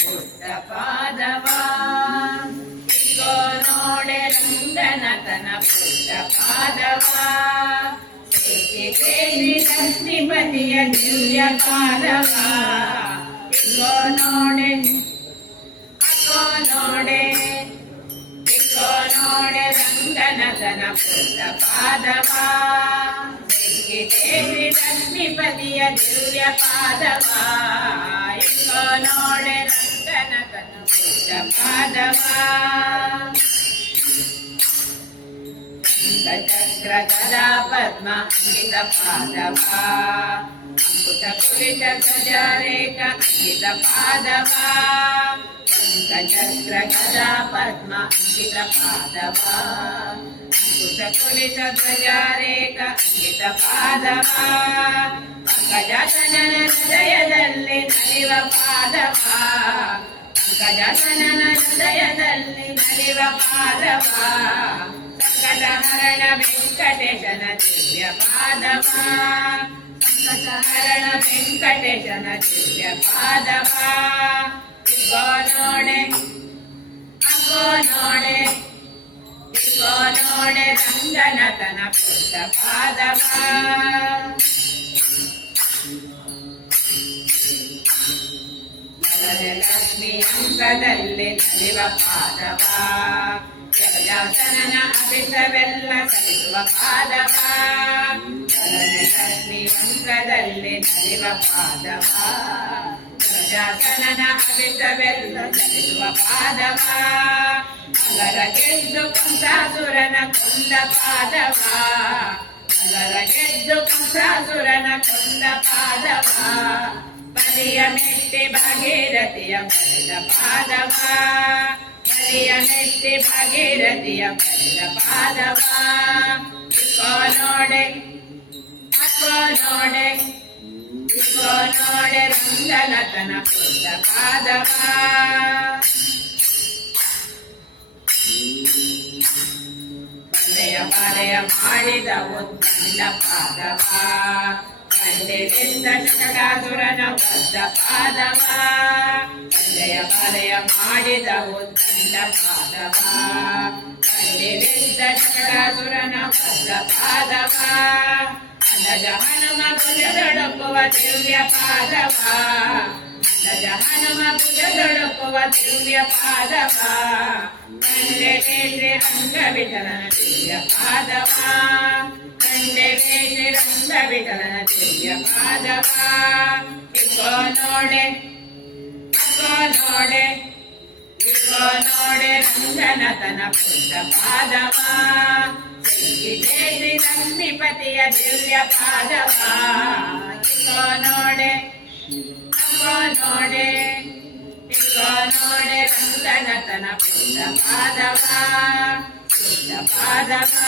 ಪುಟ್ಟ ಪಾದವ ಇಗೋ ನೋಡೆ ರಂಗನಾಥನ ಪುಟ್ಟ ಪಾದವ ಶ್ರೀ ಲಕ್ಷ್ಮೀಪತಿಯ ದಿವ್ಯ ಪಾದವ ಇಗೋ ನೋಡೆ ರಂಗನಾಥನ ಪುಟ್ಟ ಪಾದವ ಶ್ರೀ ಲಕ್ಷ್ಮೀಪತಿಯ ದಿವ್ಯ ಪಾದವ ಇಗೋ ನೋಡೆ ರಂಗನಾಥನ ಪುಟ್ಟ ಪಾದವ ಚಕ್ರ ಗದಾ ಪದ್ಮ ಅಂಕಿತ ಪಾದವ ಅಂಕುಶ ಕುಲಿತ ಧ್ವಜ ರೇಖ ಅಂಕಿತ ಪಾದವ ಚಕ್ರ ಗದಾ ಪದ್ಮ ಅಂಕಿತ ಪಾದವ ಅಂಕುಶ ಕುಲಿತ ಧ್ವಜ ರೇಖ ಅಂಕಿತ ಪಾದವ ಪಂಕಜಾಸನನ ಹೃದಯದಲ್ಲಿ ನಲಿವ ಪಾದವ ಪಂಕಜಾಸನನ ಹೃದಯದಲ್ಲಿ ನಲಿವ ಪಾದವ ಸಂಕಟಹರಣ ವೆಂಕಟೇಶನ ದಿವ್ಯ ಪಾದವ ಸಂಕಟಹರಣ ವೆಂಕಟೇಶನ ದಿವ್ಯ ಪಾದವ ಇಗೋ ನೋಡೆ ರಂಗನಾಥನ ಪುಟ್ಟ ಪಾದವ ಲಕ್ಷ್ಮಿ ಅಂಕದಲ್ಲಿ ನಲಿವ ಪಾದವ ಜಗಜಾಸನನ ಅಭಿಷವೆಲ್ಲ ಸಲ್ಲಿಸುವ ಪಾದವ ಲಕ್ಷ್ಮಿ ಅಂಕದಲ್ಲಿ ನಲಿವ ಪಾದವ ಜಗಜಾಸನನ ಅಭಿಷವೆಲ್ಲ ಸಲ್ಲಿಸುವ ಪಾದವ ಅಗರ ಗೆದ್ದು ಕಂಸಾಸುರನ ಕೊಂದ ಪಾದವ ಅಗರ ಗೆದ್ದು ಕಂಸಾಸುರನ ಕೊಂದ ಪಾದವ ಬಲಿಯ ಮೆಟ್ಟಿ ಭಾಗೀರಥಿಯ ಬರೆದ ಪಾದವ ಬಲಿಯ ಮೆಟ್ಟಿ ಭಾಗೀರಥಿಯ ಬರೆದ ಪಾದವ ಇಗೋ ನೋಡೆ ರಂಗನಾಥನ ಪುಟ್ಟ ಪಾದವ ಬಂಡೆಯ ಬಾಲೆಯ ಮಾಡಿದ ಉದ್ದಂಡ ಪಾದವ ಬಂಡೆಯಿಂದ ಶಕಟಾಸುರನ ಬದ್ದ ಪಾದವ ಬಂಡೆಯ ಬಾಲೆಯ ಮಾಡಿದ ಉದ್ದಂಡ ಪಾದವ ಬಂಡೆಯಿಂದ ಶಕಟಾಸುರನ ಬದ್ದ ಪಾದವ ಅಂದಜ ಹನುಮ ಭುಜದೊಡಕುವ ದಿವ್ಯ ಪಾದವ ಅಂದಜ ಹನುಮ ಭುಜದೊಡಕುವ ದಿವ್ಯ ಪಾದವ ಕಂಡೆಗೆ ರಂಗವಿಠಲನ ದಿವ್ಯ ಪಾದವ ಕಂಡೆಗೆ ರಂಗವಿಠಲನ ದಿವ್ಯ ಪಾದವ ಇಗೋ ನೋಡೆ ರಂಗನಾಥನ ಪುಟ್ಟ ಪಾದವ ಶ್ರೀ ಲಕ್ಷ್ಮೀಪತಿಯ ದಿವ್ಯ ಪಾದವ ಇಗೋ ನೋಡೆ ರಂಗನಾಥನ ಪುಟ್ಟ ಪಾದವ ಪುಟ್ಟ ಪಾದವ